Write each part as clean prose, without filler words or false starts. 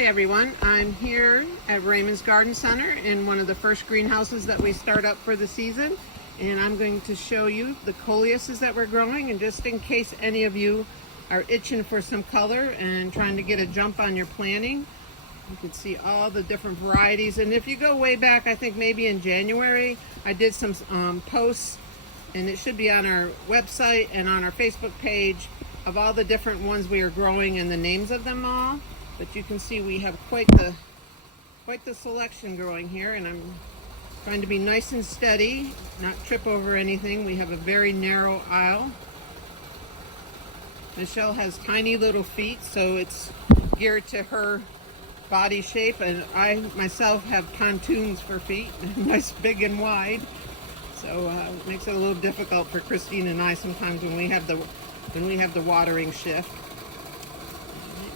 Hi everyone, I'm here at Raymond's Garden Center in one of the first greenhouses that we start up for the season, and I'm going to show you the Coleuses that we're growing, and just in case any of you are itching for some color and trying to get a jump on your planting, you can see all the different varieties. And if you go way back, I think maybe in January, I did some posts, and it should be on our website and on our Facebook page of all the different ones we are growing and the names of them all. But you can see we have quite the selection growing here, and I'm trying to be nice and steady, not trip over anything. We have a very narrow aisle. Michelle has tiny little feet, so it's geared to her body shape, and I myself have pontoons for feet, nice big and wide. So it makes it a little difficult for Christine and I sometimes when we have the watering shift.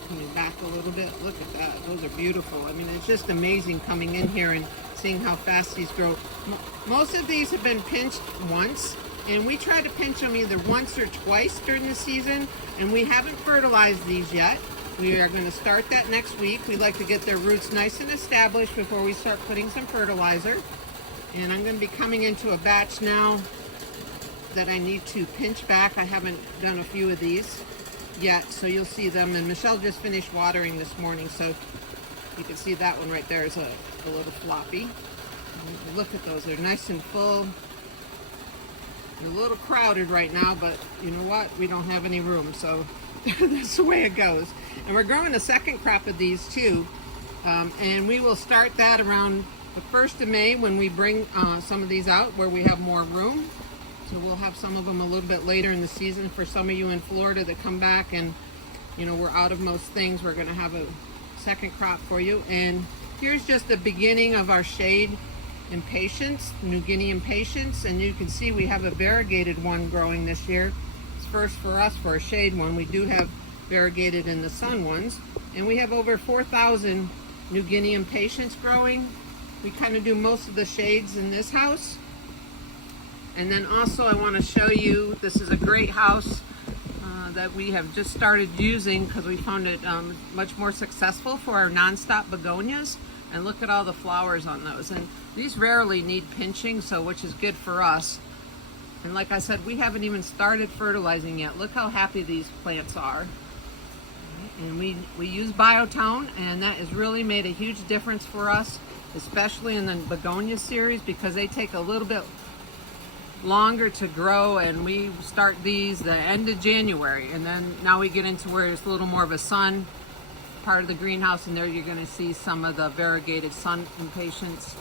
Can you back a little bit? Look at that. Those are beautiful. I mean, it's just amazing coming in here and seeing how fast these grow. Most of these have been pinched once, and we try to pinch them either once or twice during the season, and we haven't fertilized these yet. We are going to start that next week. We like to get their roots nice and established before we start putting some fertilizer. And I'm going to be coming into a batch now that I need to pinch back. I haven't done a few of these yet, so you'll see them. And Michelle just finished watering this morning, so you can see that one right there is a little floppy. And look at those. They're nice and full. They're a little crowded right now, but you know what? We don't have any room, so that's the way it goes. And we're growing a second crop of these too, and we will start that around the 1st of May when we bring some of these out where we have more room. So we'll have some of them a little bit later in the season for some of you in Florida that come back and, you know, we're out of most things. We're going to have a second crop for you. And here's just the beginning of our shade impatiens, New Guinea impatiens. And you can see we have a variegated one growing this year. It's first for us for a shade one. We do have variegated in the sun ones. And we have over 4,000 New Guinea impatiens growing. We kind of do most of the shades in this house. And then also I want to show you, this is a great house that we have just started using because we found it much more successful for our nonstop begonias. And look at all the flowers on those. And these rarely need pinching, so which is good for us. And like I said, we haven't even started fertilizing yet. Look how happy these plants are. And we use Biotone, and that has really made a huge difference for us, especially in the begonia series, because they take a little bit longer to grow, and we start these the end of January, and then now we get into where it's a little more of a sun part of the greenhouse, and there you're going to see some of the variegated sun impatiens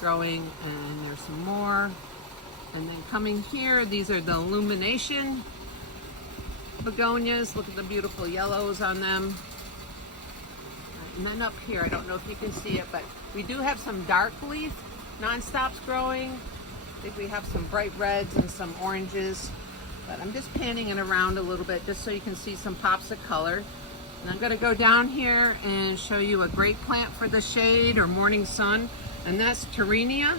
growing, and there's some more. And then coming here, these are the illumination begonias. Look at the beautiful yellows on them. And then up here, I don't know if you can see it, but we do have some dark leaf nonstops growing. I think we have some bright reds and some oranges, but I'm just panning it around a little bit just so you can see some pops of color. And I'm going to go down here and show you a great plant for the shade or morning sun, and that's Terenia.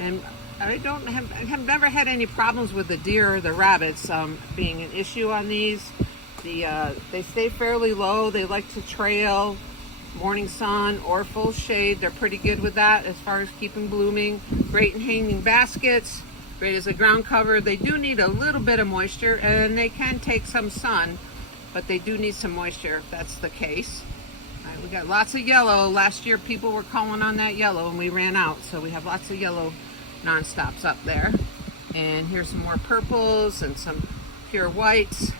And I have never had any problems with the deer or the rabbits being an issue on these. They stay fairly low. They like to trail morning sun or full shade. They're pretty good with that as far as keeping blooming. Great in hanging baskets, great as a ground cover. They do need a little bit of moisture, and they can take some sun, but they do need some moisture if that's the case. All right, we got lots of yellow. Last year people were calling on that yellow and we ran out, so we have lots of yellow nonstops up there. And here's some more purples and some pure whites.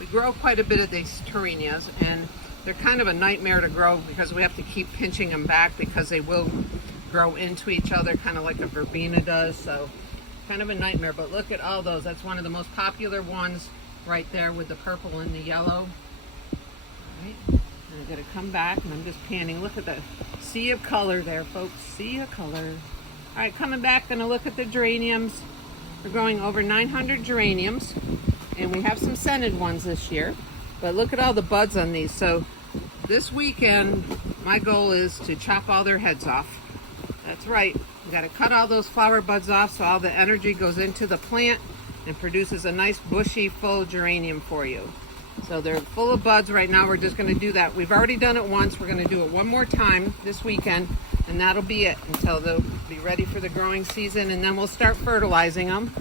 We grow quite a bit of these Terenias, and they're kind of a nightmare to grow because we have to keep pinching them back because they will grow into each other, kind of like a verbena does. So kind of a nightmare, but look at all those. That's one of the most popular ones right there with the purple and the yellow. All right, and I'm going to come back and I'm just panning. Look at the sea of color there, folks. Sea of color. All right, coming back, going to look at the geraniums. We're growing over 900 geraniums, and we have some scented ones this year. But look at all the buds on these. So this weekend, my goal is to chop all their heads off. That's right. We got to cut all those flower buds off so all the energy goes into the plant and produces a nice bushy full geranium for you. So they're full of buds right now. We're just going to do that. We've already done it once. We're going to do it one more time this weekend, and that'll be it until they'll be ready for the growing season, and then we'll start fertilizing them.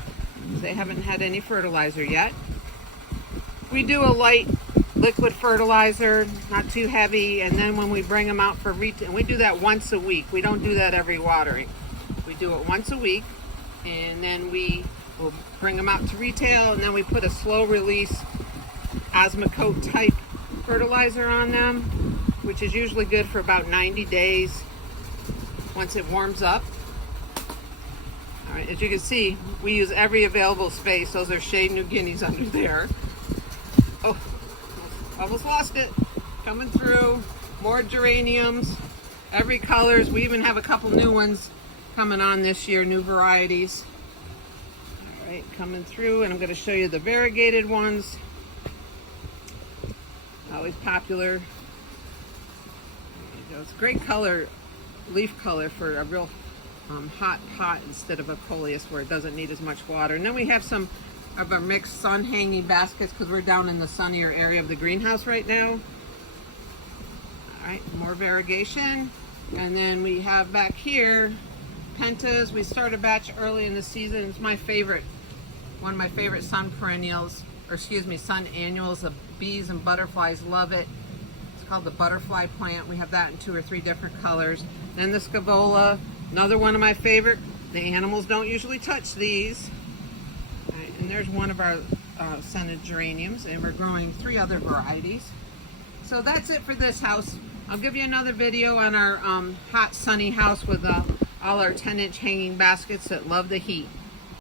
They haven't had any fertilizer yet. We do a light liquid fertilizer, not too heavy, and then when we bring them out for retail, we do that once a week. We don't do that every watering. We do it once a week, and then we will bring them out to retail, and then we put a slow release Osmocote type fertilizer on them, which is usually good for about 90 days once it warms up. All right, as you can see, we use every available space. Those are shade New Guineas under there. Oh, almost lost it. Coming through. More geraniums, every colors. We even have a couple new ones coming on this year, new varieties. All right, coming through, and I'm going to show you the variegated ones. Always popular. There you go. It's a great color, leaf color for a real hot pot instead of a Coleus where it doesn't need as much water. And then we have some of our mixed sun hanging baskets because we're down in the sunnier area of the greenhouse right now. All right, more variegation. And then we have back here pentas. We start a batch early in the season. It's my favorite, one of my favorite sun perennials, or excuse me, sun annuals. The bees and butterflies love it. It's called the butterfly plant. We have that in 2 or 3 different colors. Then the scavola, another one of my favorite. The animals don't usually touch these. All right, and there's one of our scented geraniums, and we're growing 3 other varieties. So that's it for this house. I'll give you another video on our hot sunny house with all our 10-inch hanging baskets that love the heat.